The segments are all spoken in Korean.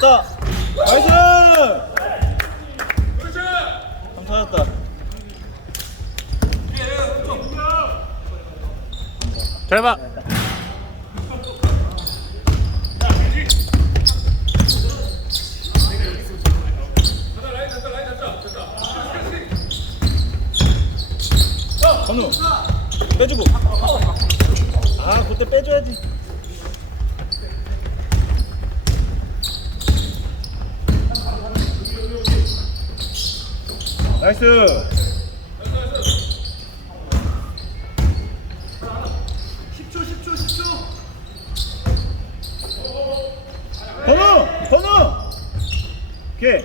들었다. 나이스. 감 찾았다. 잘 봐. 건우 빼주고. 아 그때 빼줘야지. 나이스. 10초, 10초, 10초! 건우 건우. 오케이.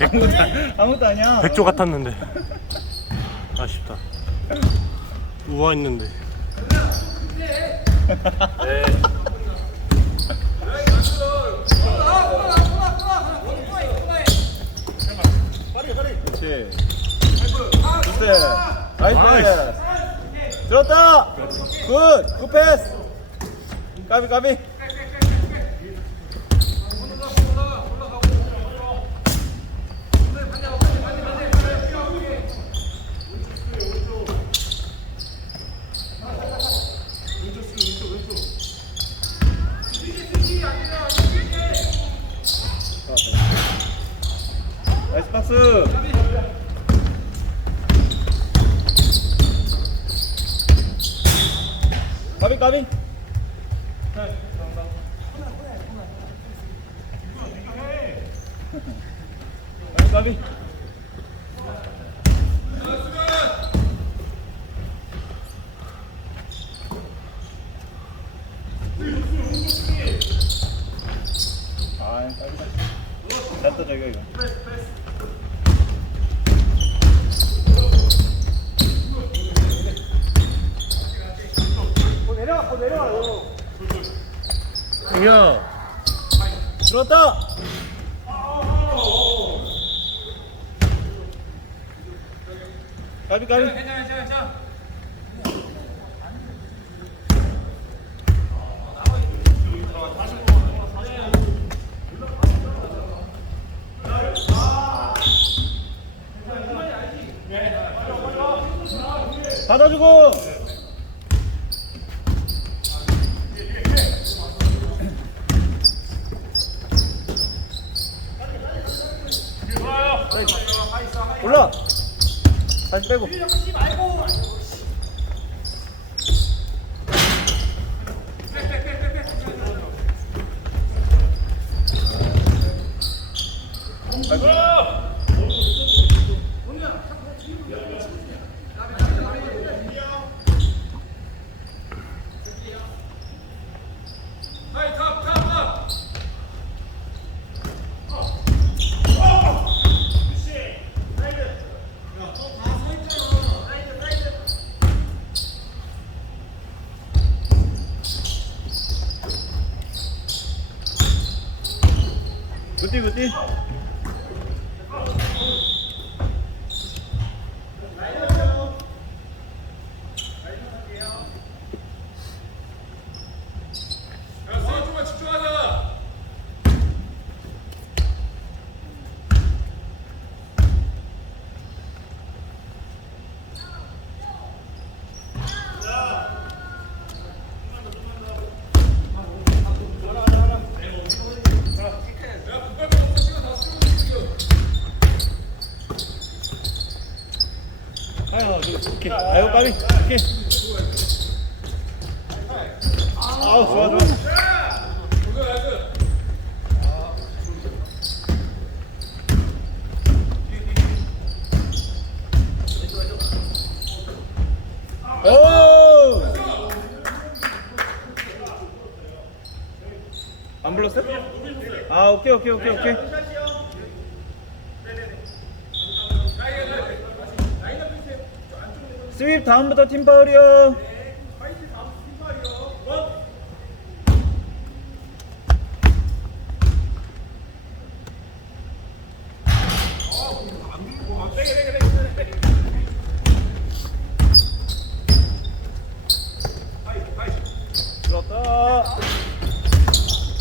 아무것도, 아무것도 아니야. 백조 같았는데. 아쉽다. 우아 있는데. 그렇지. 굿세. 나이스. 들었다. 굿. 굿 패스. 까비 까비. 나이스 박스. 까비 까비. 까비 까비. 아, 까비. 냈다 저기 이거. 이겨. 들었다. 까비 까비. 받아주고. 올라. 다시 빼고. 굿띠 굿 띠. 아이고 까비 오케이 아우 좋아 좋아 오! 안 불렀어요? 아 오케이 오케이 오케이 오케이 스윕 다음부터 팀 파울이요. 들었다.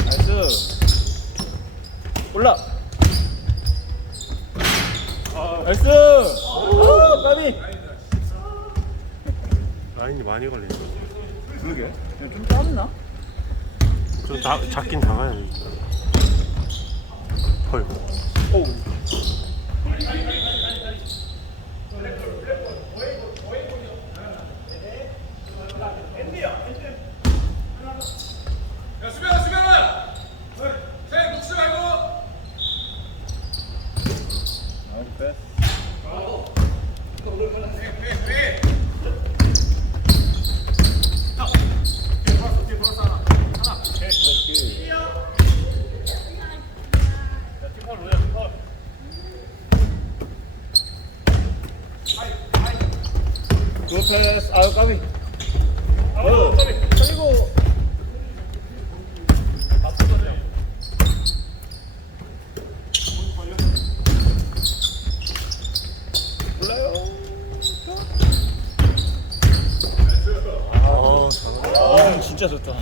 나이스 올라. 나이스. 오 까비 라인이 많이 걸리네. 그러게 좀 짧나? 좀 자, 작긴 작아요. 헐. 오야 수빈아 수빈아 쟤 놓치지 말고 나이스 패스 굿 패스 아유 까비 아유 까비 그리고 진짜 좋다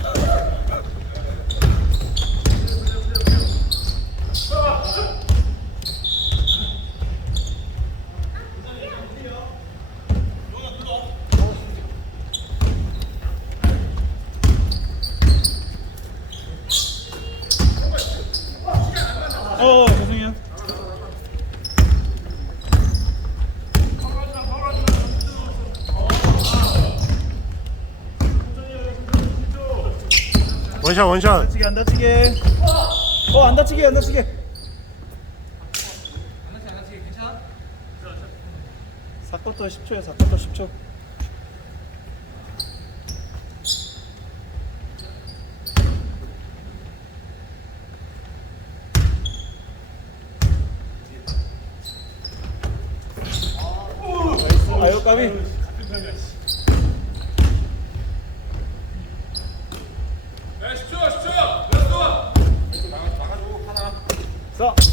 원샷 원샷. 다치게 안 다치게 어안 다치게 안 다치게? 사쿼터 10초에 사쿼터 10초 나이스 아유 까비 さあ